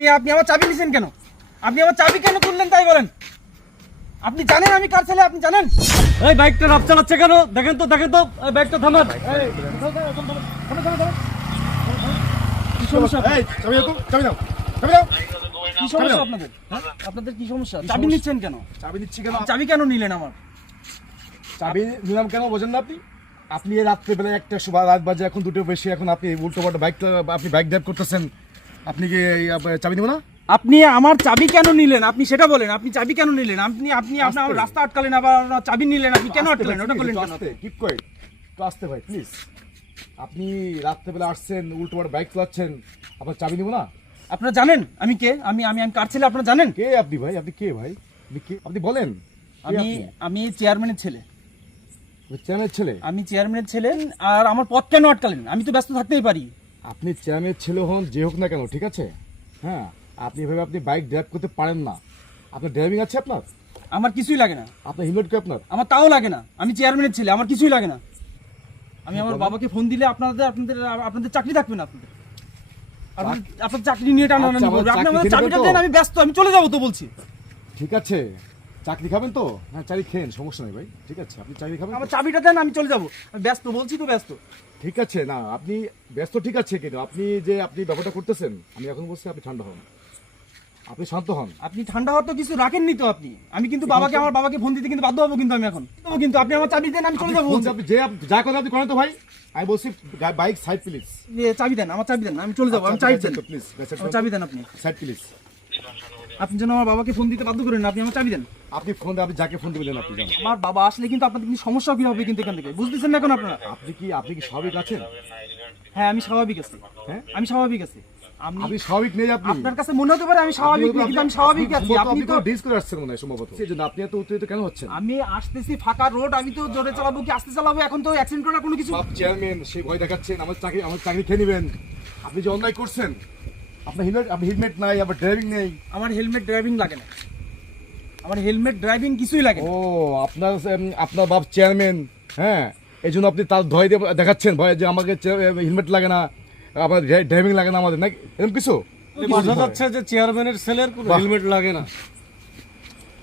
আপনি- আমার চাবি নিছেন কেন আপনি আমার চাবি কেন তুললেন তাই বলেন আপনি জানেন আমি কার ছেলে আপনি জানেন এই বাইকটা রাফ চালাচ্ছে কেন দেখেন তো দেখেন তো এই বাইকটা থামান কি সমস্যা এই চাবি দাও চাবি দাও চাবি দাও কি সমস্যা আপনাদের হ্যাঁ? আপনাদের কি সমস্যা চাবি নিচ্ছেন কেন চাবি দিচ্ছি কেন চাবি কেন নিলেন আমার চাবি নিলাম কেন বোঝেন না আপনি আপনি এই রাত্রেবেলা একটা রাত বাজে এখন দুটো বেশি এখন আপনি উল্টো পাল্টা বাইকটা আপনি বাইক ড্রাইভ করতেছেন আপনি কি চাবি দিব না? আপনি আমার চাবি কেন নিলেন? আপনি সেটা বলেন আপনি চাবি কেন নিলেন? আপনি আপনি আপনার রাস্তা আটকালেন আবার চাবি নিলেন আপনি কেন আটকালেন? ওটা আসতে কিপ কয়েট একটু আসতে ভাই প্লিজ আপনি রাত্রেবেলা আসছেন উল্টো বাইক চালাচ্ছেন আপনার চাবি দিব না? আপনারা জানেন? আমি কে? আমি আমি আমি কার ছেলে? আপনারা জানেন? কে আপনি ভাই? আপনি কে ভাই? আপনি কে? আপনি বলেন আমি আমি চেয়ারম্যানের ছেলে। চেয়ারম্যানের ছেলে? আমি চেয়ারম্যানের ছেলে আর আমার পথ কেন আটকালেন? আমি তো ব্যস্ত থাকতেই পারি। আপনি চেয়ারম্যানের ছেলে হন যে হোক না কেন ঠিক আছে? হ্যাঁ আপনি এভাবে আপনি বাইক ড্রাইভ করতে পারেন না। আপনার ড্রাইভিং আছে আপনার? আমার কিছুই লাগে না। আপনার হেলমেট কি আপনার? আমার তাও লাগে না। আমি চেয়ারম্যানের ছেলে আমার কিছুই লাগে না। আমি আমার বাবাকে ফোন দিলে আপনাদের আপনাদের আপনাদের চাকরি থাকবে না আপনাদের। আপনার চাকরি নিয়ে টানাটানি আচ্ছা, আপনি আমাদের চাকরিটা দেন আমি ব্যস্ত আমি চলে যাব তো বলছি। ঠিক আছে। চাকরি খাবেন তো? হ্যাঁ চাকরি খেন সমস্যা নেই ভাই। ঠিক আছে আপনি চাকরি খাবেন আমার চাবিটা দেন আমি চলে যাব। আমি ব্যস্ত বলছি তো ব্যস্ত। ঠিক আছে না আপনি ব্যস্ত ঠিক আছে কিন্তু আপনি যে আপনি ব্যাপারটা করতেছেন আমি এখন বলছি আপনি ঠান্ডা হন। আপনি শান্ত হন। আপনি ঠান্ডা হওয়ার তো কিছু রাখেননি তো আপনি। আমি কিন্তু বাবাকে আমার বাবাকে ফোন দিতে কিন্তু বাধ্য হব কিন্তু আমি এখন। তবু কিন্তু। আপনি আমার চাবি দেন আমি চলে যাব আপনি বলছি। আপনি যে আপ- যা কথা আপনি করেন তো ভাই আমি বলছি বাইক সাইড প্লিজ এ, চাবি দেন আমার চাবি দেন আমি চলে যাব আমি চাবি দেন। প্লিজ আমার চাবি দেন আপনি। সাইড প্লিজ আপনি যেন আমার বাবাকে ফোন দিতে বাধ্য করেন না, আপনি আমার চাবি দেন। আপনি ফোন আপনি যাকে ফোন দিবেন আপনি জানেন আমার বাবা আসলে কিন্তু আপনাদের কিন্তু সমস্যা কি হবে কিন্তু এখান থেকে? বুঝতেছেন না এখন আপনারা? আপনি কি আপনি কি স্বাভাবিক আছেন? হ্যাঁ আমি স্বাভাবিক আছি। হ্যাঁ? আমি স্বাভাবিক আছি। আমি আপনি স্বাভাবিক নেই আপনি। আপনার কাছে মনে হতে পারে আমি স্বাভাবিক নেই, কিন্তু আমি স্বাভাবিক আছি। আপনি তো ডিস করে আসছেন মনে হয় সম্ভবত। আপনি এত উত্তেজিত কেন হচ্ছেন? আমি আসতেছি ফাঁকা রোড আমি তো জোরে চালাবো কি আস্তে চালাবো এখন তো অ্যাক্সিডেন্ট করার কোনো কিছু চেয়ারম্যান সেই ভয় দেখাচ্ছেন আমার চাকরি আমার চাকরি খেয়ে নেবেন। আপনি যে অন্যায় করছেন আপনার হেলমেট আপনি হেলমেট নাই আবার ড্রাইভিং নেই। আমার হেলমেট ড্রাইভিং লাগে না। আমার হেলমেট ড্রাইভিং কিছুই লাগে ও আপনার আপনার বাপ চেয়ারম্যান হ্যাঁ? এই জন্য আপনি তার ভয় দিয়ে দেখাচ্ছেন ভয় যে আমাকে হেলমেট লাগে না আপনার ড্রাইভিং লাগে না আমাদের নাকি? এরকম কিছু? বোঝা যাচ্ছে যে চেয়ারম্যানের ছেলের কোনো হেলমেট লাগে না।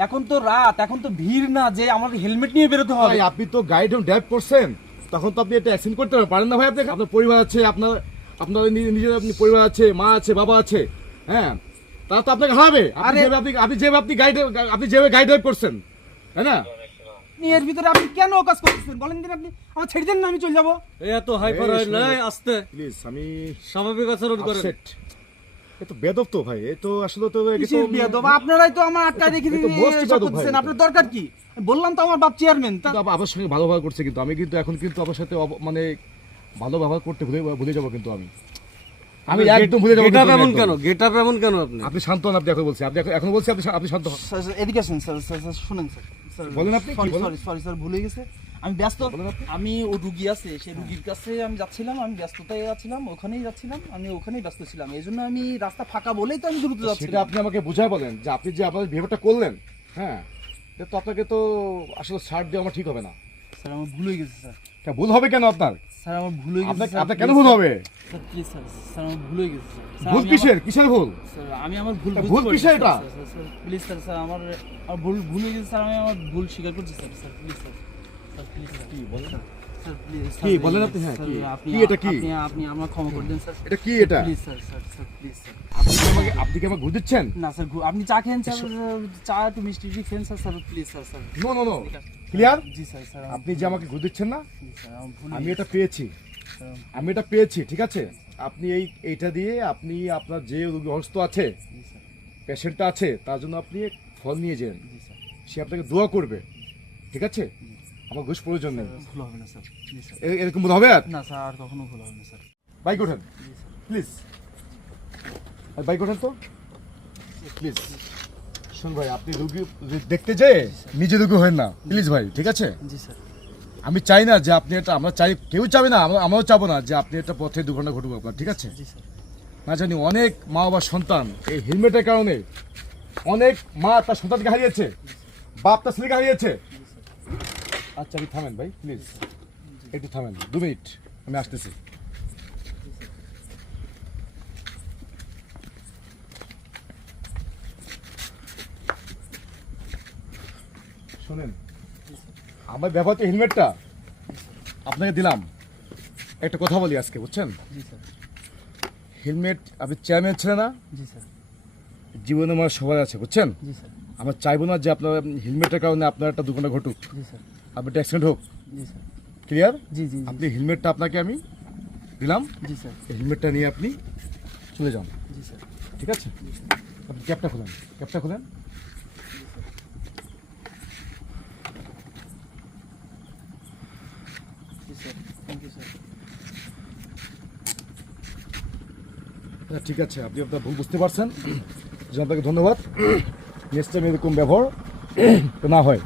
এখন তো রাত এখন তো ভিড় না যে আমার হেলমেট নিয়ে বেরোতে হবে। আপনি তো গাইড ড্রাইভ করছেন তখন তো আপনি এটা অ্যাক্সিডেন্ট করতে পারেন না ভাই আপনি আপনার পরিবার আছে আপনার আপনার নি- নিজের আপনি পরিবার আছে মা আছে বাবা আছে হ্যাঁ? তারা তো আপনাকে হারাবে। আপনি যেভাবে আপনি আপনি যেভাবে আপনি গাইড আপনি যেভাবে গাইড করছেন তাই না? এর ভিতরে আপনি কেন কাজ করতেছেন? বলেন দিন আপনি। আমার ছেড়ে দেন না আমি চলে যাব। এই এত হাইপার শুনুন। নাই আস্তে। প্লিজ আমি স্বাভাবিক আচরণ করেন। এ তো বেদব তো ভাই এ তো আসলে তো কিসের আপনারাই তো আমার আটকায় রেখে এ তো most দিয়ে বিয়াদব ভাই। আপনার দরকার কি? বললাম তো আমার বাপ চেয়ারম্যান আমার সঙ্গে ভালো ব্যবহার করছে কিন্তু আমি কিন্তু এখন কিন্তু আমার সাথে অব- মানে ভালো ব্যবহার করতে ভুলে ভুলে যাব কিন্তু আমি। আমি একদম ভুলে যাব গেট এমন কেন? গেট এমন কেন আপনি? আপনি শান্ত হন আপনি এখন বলছি। আপনি এখন- বলছি আপনি শা- আপনি শান্ত হন। এদিকে আসেন স্যার স্যার শুনেন স্যার। বলেন আপনি, কি সরি বলেন? সরি সরি স্যার ভুলে গেছে। আমি ব্যস্ত। আমি ও রুগী আছে সেই রুগীর কাছে আমি যাচ্ছিলাম আমি ব্যস্ততায় যাচ্ছিলাম ওখানেই যাচ্ছিলাম আমি ওখানেই ব্যস্ত ছিলাম। এই জন্য আমি রাস্তা ফাঁকা বলেই তো আমি দ্রুত সেটা যাচ্ছিলাম। আপনি আমাকে বুঝায় বলেন যে আপনি যে আপনার বিহেভিয়ারটা করলেন হ্যাঁ এটা তো আপনাকে তো আসলে ছাড় দেওয়া আমার ঠিক হবে না। স্যার আমার ভুল হয়ে গেছে স্যার। ভুল হবে কেন আপনার? স্যার আমার ভুল হয়ে গেছে আপনার কেন ভুল হবে স্যার প্লিজ স্যার স্যার আমার ভুল হয়ে গেছে স্যার। ভুল কিসের কিসের ভুল স্যার আমি আমার ভুল ভুল কিসের এটা? প্লিজ স্যার স্যার আমার আমার ভুল ভুল হয়ে গেছে স্যার আমি আমার ভুল স্বীকার করছি sir sir please sir sir please sir কি বলেন কি? বলেন আপনি, হ্যাঁ, কি? এটা কি? আপনি আপনি আমার ক্ষমা করে দেন স্যার এটা কি এটা please sir sir sir please sir আপনি কি আমাকে আপনি কি আমাকে ঘুর দিচ্ছেন না স্যার আপনি চা খেন স্যার চা একটু মিষ্টি খেন sir sir please sir sir no no no clear G sir sir আপনি যে আমাকে ঘুর দিচ্ছেন না? ভুল আমি এটা পেয়েছি। আমি এটা পেয়েছি ঠিক আছে? আপনি এই এইটা দিয়ে আপনি আপনার যে রোগী অসুস্থ আছে পেশেন্টটা আছে তার জন্য আপনি ফল নিয়ে যান। সে আপনাকে দোয়া করবে ঠিক আছে? আমার ঘুষ প্রয়োজন নেই। ভুল হবে না স্যার। এরকম বোধ হবে আর? না স্যার আর কখনো ভুল হবে না স্যার। বাইক ওঠেন। প্লিজ। বাইক ওঠেন তো। প্লিজ। শুন ভাই আপনি রুগী দেখতে যেয়ে নিজে রুগী হন না প্লিজ ভাই ঠিক আছে? জি স্যার। আমি চাই না যে আপনি এটা আমরা চাই কেউ চাবে না আমরা আমরাও চাবো না যে আপনি এটা পথে দুর্ঘটনা ঘটুক আপনার ঠিক আছে? জি স্যার। না জানি অনেক মা বাবার সন্তান এই হেলমেটের কারণে অনেক মা তার সন্তানকে হারিয়েছে বাপ তার ছেলেকে হারিয়েছে। আচ্ছা আপনি থামেন ভাই প্লিজ একটু থামেন দু মিনিট আমি আসতেছি। শোনেন আমার ব্যবহৃত হেলমেটটা আপনাকে দিলাম। একটা কথা বলি আজকে বুঝছেন? জি স্যার। হেলমেট আপনি চেয়ারম্যান ছিলেন না? জি স্যার। জীবনে আমার সবাই আছে বুঝছেন? জি স্যার। আমরা চাইব না যে আপনার হেলমেটের কারণে আপনার একটা দুর্ঘটনা ঘটুক। আপনার একটা অ্যাক্সিডেন্ট হোক। জি স্যার। ক্লিয়ার জি জি আপনি হেলমেটটা আপনাকে আমি দিলাম। জি স্যার। হেলমেটটা নিয়ে আপনি চলে যান। জি স্যার। ঠিক আছে? আপনি ক্যাপটা খুলেন। ক্যাপটা খুলেন। হ্যাঁ, ঠিক আছে আপনি আপনার ভুল বুঝতে পারছেন। আপনাকে ধন্যবাদ। নেক্সট টাইম এরকম ব্যবহার না হয়।